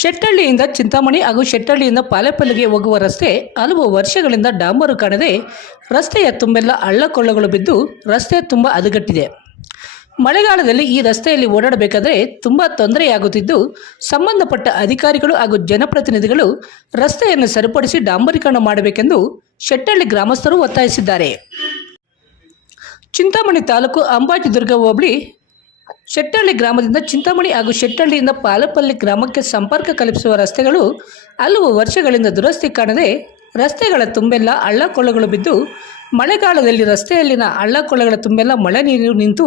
ಶೆಟ್ಟಳ್ಳಿಯಿಂದ ಚಿಂತಾಮಣಿ ಹಾಗೂ ಶೆಟ್ಟಳ್ಳಿಯಿಂದ ಪಾಲೆಪಲ್ಲಿಗೆ ಹೋಗುವ ರಸ್ತೆ ಹಲವು ವರ್ಷಗಳಿಂದ ಡಾಂಬರು ಕಾಣದೆ ರಸ್ತೆಯ ತುಂಬೆಲ್ಲ ಹಳ್ಳಕೊಳ್ಳಗಳು ಬಿದ್ದು ರಸ್ತೆ ತುಂಬ ಹದಗಟ್ಟಿದೆ. ಮಳೆಗಾಲದಲ್ಲಿ ಈ ರಸ್ತೆಯಲ್ಲಿ ಓಡಾಡಬೇಕಾದರೆ ತುಂಬ ತೊಂದರೆಯಾಗುತ್ತಿದ್ದು, ಸಂಬಂಧಪಟ್ಟ ಅಧಿಕಾರಿಗಳು ಹಾಗೂ ಜನಪ್ರತಿನಿಧಿಗಳು ರಸ್ತೆಯನ್ನು ಸರಿಪಡಿಸಿ ಡಾಂಬರೀಕರಣ ಮಾಡಬೇಕೆಂದು ಶೆಟ್ಟಳ್ಳಿ ಗ್ರಾಮಸ್ಥರು ಒತ್ತಾಯಿಸಿದ್ದಾರೆ. ಚಿಂತಾಮಣಿ ತಾಲೂಕು ಅಂಬಾಜಿದುರ್ಗ ಹೋಬಳಿ ಶೆಟ್ಟಳ್ಳಿ ಗ್ರಾಮದಿಂದ ಚಿಂತಾಮಣಿ ಹಾಗೂ ಶೆಟ್ಟಹಳ್ಳಿಯಿಂದ ಪಾಲಪಲ್ಲಿ ಗ್ರಾಮಕ್ಕೆ ಸಂಪರ್ಕ ಕಲ್ಪಿಸುವ ರಸ್ತೆಗಳು ಹಲವು ವರ್ಷಗಳಿಂದ ದುರಸ್ತಿ ಕಾಣದೆ ರಸ್ತೆಗಳ ತುಂಬೆಲ್ಲ ಹಳ್ಳಕೊಳ್ಳಗಳು ಬಿದ್ದು ಮಳೆಗಾಲದಲ್ಲಿ ರಸ್ತೆಯಲ್ಲಿನ ಹಳ್ಳಕೊಳ್ಳಗಳ ತುಂಬೆಲ್ಲ ಮಳೆ ನೀರು ನಿಂತು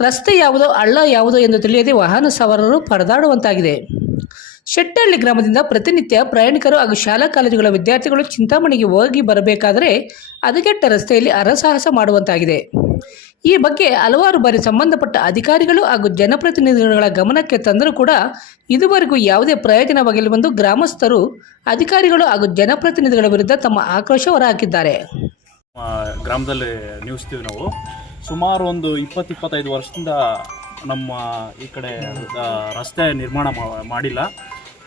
ರಸ್ತೆ ಯಾವುದೋ ಹಳ್ಳ ಯಾವುದೋ ಎಂದು ತಿಳಿಯದೆ ವಾಹನ ಸವಾರರು ಪರದಾಡುವಂತಾಗಿದೆ. ಶೆಟ್ಟಹಳ್ಳಿ ಗ್ರಾಮದಿಂದ ಪ್ರತಿನಿತ್ಯ ಪ್ರಯಾಣಿಕರು ಹಾಗೂ ಶಾಲಾ ಕಾಲೇಜುಗಳ ವಿದ್ಯಾರ್ಥಿಗಳು ಚಿಂತಾಮಣಿಗೆ ಹೋಗಿ ಬರಬೇಕಾದರೆ ಹದಗೆಟ್ಟ ರಸ್ತೆಯಲ್ಲಿ ಹರಸಾಹಸ ಮಾಡುವಂತಾಗಿದೆ. ಈ ಬಗ್ಗೆ ಹಲವಾರು ಬಾರಿ ಸಂಬಂಧಪಟ್ಟ ಅಧಿಕಾರಿಗಳು ಹಾಗೂ ಜನಪ್ರತಿನಿಧಿಗಳ ಗಮನಕ್ಕೆ ತಂದರೂ ಕೂಡ ಇದುವರೆಗೂ ಯಾವುದೇ ಪ್ರಯೋಜನವಾಗಿಲ್ಲವೆಂದು ಗ್ರಾಮಸ್ಥರು, ಅಧಿಕಾರಿಗಳು ಹಾಗೂ ಜನಪ್ರತಿನಿಧಿಗಳ ವಿರುದ್ಧ ತಮ್ಮ ಆಕ್ರೋಶ ಹೊರಹಾಕಿದ್ದಾರೆ. ಗ್ರಾಮದಲ್ಲಿ ನಿವಿಸ್ತೀವಿ ನಾವು. ಸುಮಾರು ಒಂದು ಇಪ್ಪತ್ತು ಇಪ್ಪತ್ತೈದು ವರ್ಷದಿಂದ ನಮ್ಮ ಈ ಕಡೆ ರಸ್ತೆ ನಿರ್ಮಾಣ ಮಾಡಿಲ್ಲ.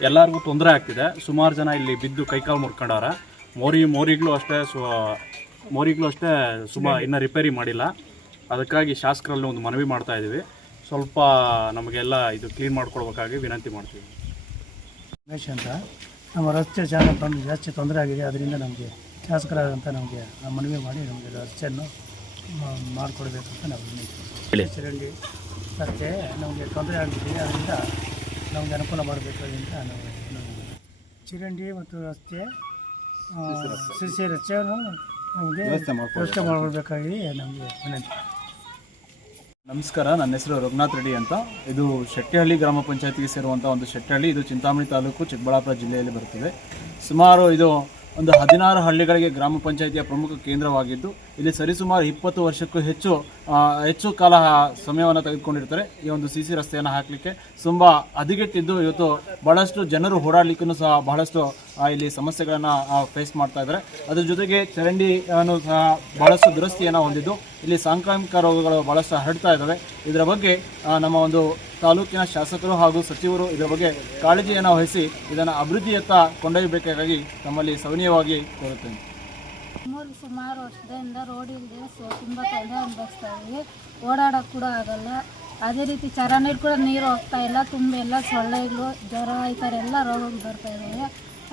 ಎಲ್ಲರಿಗೂ ತೊಂದರೆ ಆಗ್ತಿದೆ. ಸುಮಾರು ಜನ ಇಲ್ಲಿ ಬಿದ್ದು ಕೈಕಾಲು ಮುರ್ಕೊಂಡವ್ರೆ. ಮೋರಿ ಮೋರಿಗಳು ಅಷ್ಟೇ ಸೊ ಮೋರಿಗಳು ಅಷ್ಟೇ ಸುಮಾರು ಇನ್ನೂ ರಿಪೇರಿ ಮಾಡಿಲ್ಲ. ಅದಕ್ಕಾಗಿ ಶಾಸಕರಲ್ಲಿ ಒಂದು ಮನವಿ ಮಾಡ್ತಾ ಇದ್ದೀವಿ. ಸ್ವಲ್ಪ ನಮಗೆಲ್ಲ ಇದು ಕ್ಲೀನ್ ಮಾಡ್ಕೊಳ್ಬೇಕಾಗಿ ವಿನಂತಿ ಮಾಡ್ತೀವಿ. ರಮೇಶ್ ಅಂತ. ನಮ್ಮ ರಸ್ತೆ ಜಾಗ ತೊಂದರೆ ಜಾಸ್ತಿ ತೊಂದರೆ ಆಗಿದೆ. ಅದರಿಂದ ನಮಗೆ ಶಾಸಕರಾದಂಥ ನಮಗೆ ಮನವಿ ಮಾಡಿ ನಮಗೆ ರಸ್ತೆಯನ್ನು ಮಾಡಿಕೊಡ್ಬೇಕಂತ ನಾವು ವಿನಂತಿ ಚರಂಡಿ ರಸ್ತೆ ನಮಗೆ ತೊಂದರೆ ಆಗಿದೆ. ಅದರಿಂದ ನಮಗೆ ಅನುಕೂಲ ಮಾಡಬೇಕು ಅಂತ ನಾವು ಚಿರಂಡಿ ಮತ್ತು ರಸ್ತೆ ಸಿಸಿ ರಸ್ತೆಯನ್ನು ನಮಗೆ ವ್ಯವಸ್ಥೆ ಮಾಡಿಕೊಡ್ಬೇಕಾಗಿ ನಮಗೆ ವಿನಂತಿ. ನಮಸ್ಕಾರ, ನನ್ನ ಹೆಸರು ರಘುನಾಥ್ ರೆಡ್ಡಿ ಅಂತ. ಇದು ಶೆಟ್ಟಿಹಳ್ಳಿ ಗ್ರಾಮ ಪಂಚಾಯತಿಗೆ ಸೇರುವಂಥ ಒಂದು ಶೆಟ್ಟಿಹಳ್ಳಿ. ಇದು ಚಿಂತಾಮಣಿ ತಾಲೂಕು ಚಿಕ್ಕಬಳ್ಳಾಪುರ ಜಿಲ್ಲೆಯಲ್ಲಿ ಬರುತ್ತದೆ. ಸುಮಾರು ಇದು ಒಂದು ಹದಿನಾರು ಹಳ್ಳಿಗಳಿಗೆ ಗ್ರಾಮ ಪಂಚಾಯತಿಯ ಪ್ರಮುಖ ಕೇಂದ್ರವಾಗಿದ್ದು, ಇಲ್ಲಿ ಸರಿಸುಮಾರು ಇಪ್ಪತ್ತು ವರ್ಷಕ್ಕೂ ಹೆಚ್ಚು ಹೆಚ್ಚು ಕಾಲ ಸಮಯವನ್ನು ತೆಗೆದುಕೊಂಡಿರ್ತಾರೆ. ಈ ಒಂದು ಸಿ ಸಿ ರಸ್ತೆಯನ್ನು ಹಾಕಲಿಕ್ಕೆ ತುಂಬ ಹದಗೆಟ್ಟಿದ್ದು ಇವತ್ತು ಬಹಳಷ್ಟು ಜನರು ಓಡಾಡಲಿಕ್ಕೂ ಸಹ ಬಹಳಷ್ಟು ಇಲ್ಲಿ ಸಮಸ್ಯೆಗಳನ್ನು ಫೇಸ್ ಮಾಡ್ತಾ ಇದ್ದಾರೆ. ಅದ್ರ ಜೊತೆಗೆ ಚರಂಡಿಯನ್ನು ಸಹ ಬಹಳಷ್ಟು ದುರಸ್ತಿಯನ್ನು ಹೊಂದಿದ್ದು ಇಲ್ಲಿ ಸಾಂಕ್ರಾಮಿಕ ರೋಗಗಳು ಬಹಳಷ್ಟು ಹರಡ್ತಾ ಇದ್ದಾವೆ. ಇದರ ಬಗ್ಗೆ ನಮ್ಮ ಒಂದು ತಾಲೂಕಿನ ಶಾಸಕರು ಹಾಗೂ ಸಚಿವರು ಇದರ ಬಗ್ಗೆ ಕಾಳಜಿಯನ್ನು ವಹಿಸಿ ಇದನ್ನು ಅಭಿವೃದ್ಧಿಯತ್ತ ಕೊಂಡೊಯ್ಯಬೇಕಾಗಿ ತಮ್ಮಲ್ಲಿ ಸವಿನಯವಾಗಿ ಕೋರುತ್ತೇನೆ. ಮೂರು ಸುಮಾರು ವರ್ಷದಿಂದ ರೋಡ್ ಇಲ್ಲದೆ ತುಂಬ ತೊಂದರೆ ಅನುಭವಿಸ್ತಾ ಇದ್ದೀವಿ. ಓಡಾಡೋಕ್ಕೆ ಕೂಡ ಆಗಲ್ಲ. ಅದೇ ರೀತಿ ಚರಂಡಿಲಿ ಕೂಡ ನೀರು ಹೋಗ್ತಾ ಇಲ್ಲ. ತುಂಬ ಎಲ್ಲ ಸೊಳ್ಳೆಗಳು, ಜ್ವರ ಈ ಥರ ಎಲ್ಲ ರೋಗಗಳು ಬರ್ತಾ ಇದ್ದಾವೆ.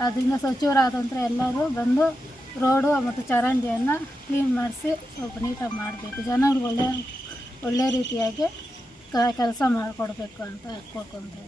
ಅದರಿಂದ ಸಚಿವರಾದಂಥ ಎಲ್ಲರೂ ಬಂದು ರೋಡು ಮತ್ತು ಚರಂಡಿಯನ್ನು ಕ್ಲೀನ್ ಮಾಡಿಸಿ ಸ್ವಲ್ಪ ನೀಟಾಗಿ ಮಾಡಬೇಕು. ಜನರು ಒಳ್ಳೆ ಒಳ್ಳೆ ರೀತಿಯಾಗಿ ಕೆಲಸ ಮಾಡಿಕೊಡ್ಬೇಕು ಅಂತ ಕೋರ್ಕೊತಾ